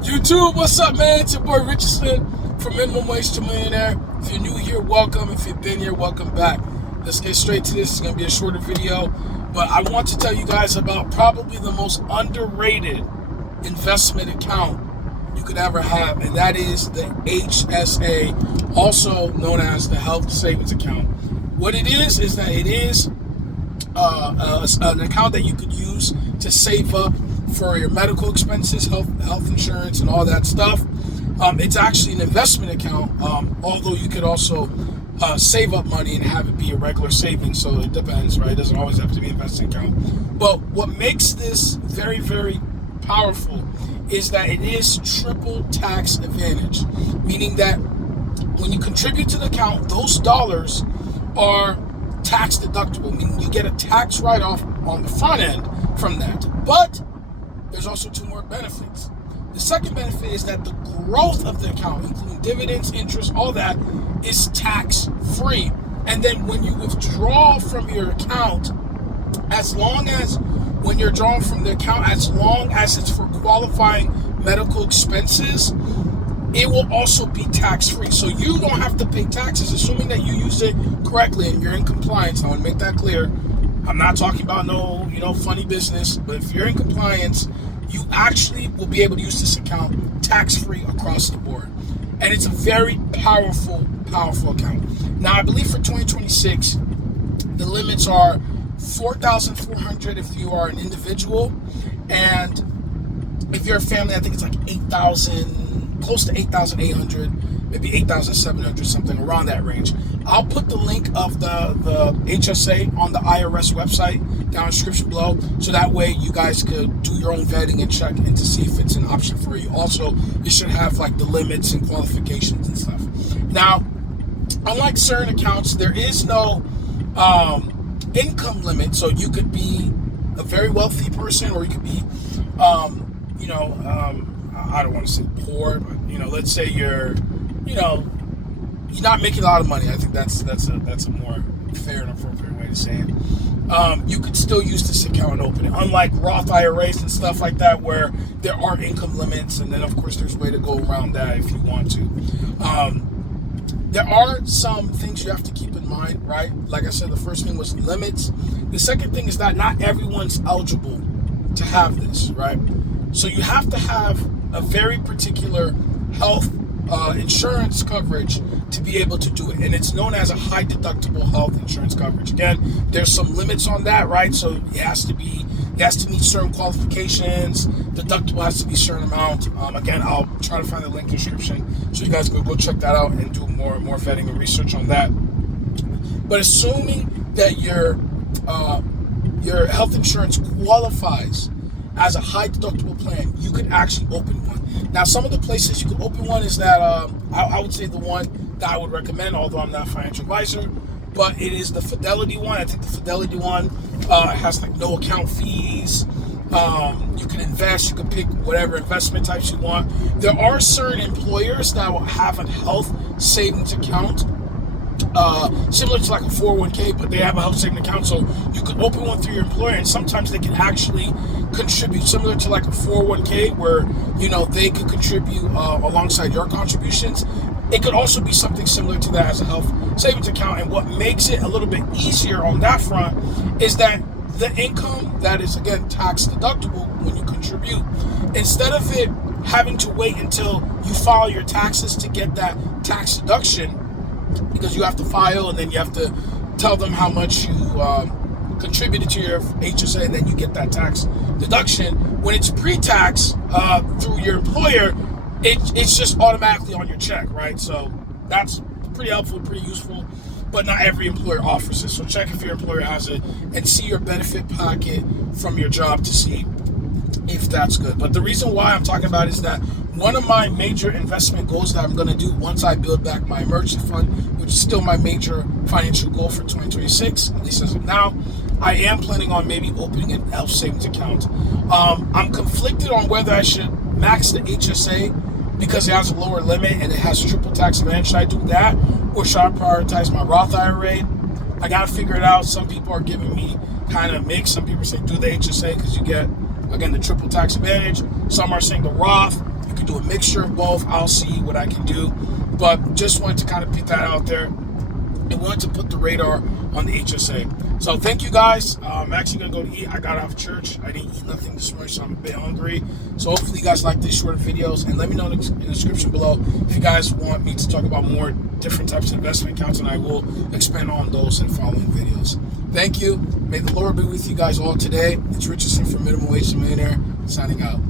YouTube, what's up, man? It's your boy Richardson from Minimum Wage to Millionaire. If you're new here, welcome. If you've been here, welcome back. Let's get straight to this. It's going to be a shorter video, but I want to tell you guys about probably the most underrated investment account you could ever have, and that is the HSA, also known as the Health Savings Account. What it is that it is an account that you could use to save up for your medical expenses, health insurance, and all that stuff. It's actually an investment account, although you could also save up money and have it be a regular savings. So it depends, right? It doesn't always have to be an investment account. But what makes this very, very powerful is that it is triple tax advantage, meaning that when you contribute to the account, those dollars are tax deductible, meaning you get a tax write-off on the front end from that. But there's also two more benefits. The second benefit is that the growth of the account, including dividends, interest, all that, is tax-free. And then when you withdraw from your account, as long as when you're drawing from the account, as long as it's for qualifying medical expenses, it will also be tax-free. So you don't have to pay taxes, assuming that you use it correctly and you're in compliance. I want to make that clear. I'm not talking about no, funny business, but if you're in compliance, you actually will be able to use this account tax-free across the board. And it's a very powerful account. Now, I believe for 2026, the limits are $4,400 if you are an individual, and if you're a family, I think it's like 8,000, close to 8,800, maybe 8,700, something around that range. I'll put the link of the HSA on the IRS website down in the description below, so that way you guys could do your own vetting and check and to see if it's an option for you. Also, it should have like the limits and qualifications and stuff. Now, unlike certain accounts, there is no income limit, so you could be a very wealthy person, or you could be I don't want to say poor, but let's say you're not making a lot of money. I think that's a more fair and appropriate way to say it. You could still use this account and open it, unlike Roth IRAs and stuff like that, where there are income limits, and then of course there's a way to go around that if you want to. There are some things you have to keep in mind, right? Like I said, the first thing was limits. The second thing is that not everyone's eligible to have this, right? So you have to have a very particular health insurance coverage to be able to do it, and it's known as a high deductible health insurance coverage. Again, there's some limits on that, right? So it has to meet certain qualifications. Deductible has to be a certain amount. Again, I'll try to find the link in the description so you guys go check that out and do more vetting and research on that. But assuming that your health insurance qualifies as a high deductible plan, you could actually open one. Now, some of the places you could open one is that I would say the one that I would recommend, although I'm not a financial advisor, but it is the Fidelity one. I think the Fidelity one has like no account fees. You can invest, you can pick whatever investment types you want. There are certain employers that will have a health savings account, similar to like a 401k, but they have a health savings account, so you can open one through your employer, and sometimes they can actually contribute, similar to like a 401k, where they could contribute alongside your contributions. It could also be something similar to that as a health savings account. And what makes it a little bit easier on that front is that the income that is, again, tax deductible when you contribute, instead of it having to wait until you file your taxes to get that tax deduction, because you have to file and then you have to tell them how much you contributed to your HSA, and then you get that tax deduction. When it's pre-tax through your employer, it's just automatically on your check, right? So that's pretty helpful, pretty useful, but not every employer offers it. So check if your employer has it and see your benefit packet from your job to see if that's good. But the reason why I'm talking about it is that one of my major investment goals that I'm going to do once I build back my emergency fund, which is still my major financial goal for 2026, at least as of now, I am planning on maybe opening an health savings account. I'm conflicted on whether I should max the HSA because it has a lower limit and it has triple tax advantage. Should I do that, or should I prioritize my Roth IRA? I got to figure it out. Some people are giving me kind of mixed. Some people say do the HSA because you get, again, the triple tax advantage. Some are saying the Roth, you could do a mixture of both. I'll see what I can do. But just wanted to kind of put that out there. I wanted to put the radar on the HSA. So thank you guys. I'm actually going to go to eat. I got out of church. I didn't eat nothing this morning, so I'm a bit hungry. So hopefully you guys like these short videos. And let me know in the description below if you guys want me to talk about more different types of investment accounts, and I will expand on those in following videos. Thank you. May the Lord be with you guys all today. It's Richardson from Minimum Wage to Millionaire, signing out.